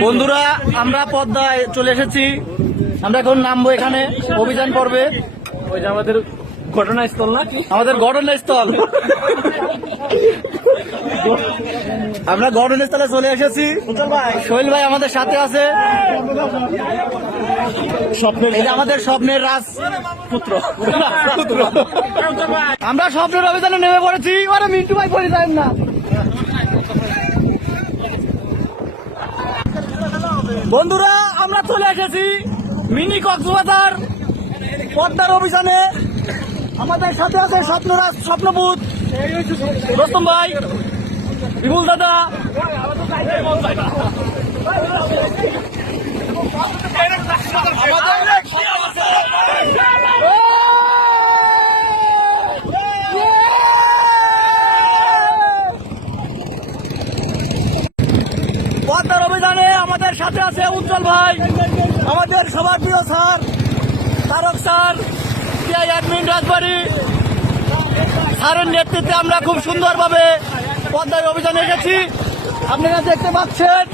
বন্ধুরা আমরা পদ্মায় চলে এসেছি। আমরা এখন নামবো এখানে অভিযান পর্বে। ওই যে আমাদের ঘটনাস্থল না, আমাদের ঘটনাস্থল। আমরা ঘটনাস্থলে চলে এসেছি। সোহেল ভাই আমাদের সাথে আছে। এই যে আমাদের স্বপ্নের রাজপুত্র। আমরা স্বপ্নের অভিযানে নেমে পড়েছি। ওরে মিন্টু ভাই বলে যায় না। বন্ধুরা আমরা চলে এসেছি মিনি কক্সবাজার পদ্মার অভিযানে। আমাদের সাথে আছে স্বপ্নরাজ, স্বপ্নপুত, রোস্তম ভাই, বিপুল দাদা। পদ্মার অভিযানে আমাদের সাথে আছে উজ্জ্বল ভাই, আমাদের সবার প্রিয় sir Tarak sir, TI admin Rajbari স্যারের নেতৃত্বে আমরা খুব সুন্দরভাবে পদ্মায় অভিযানে এসেছি। আপনারা দেখতে পাচ্ছেন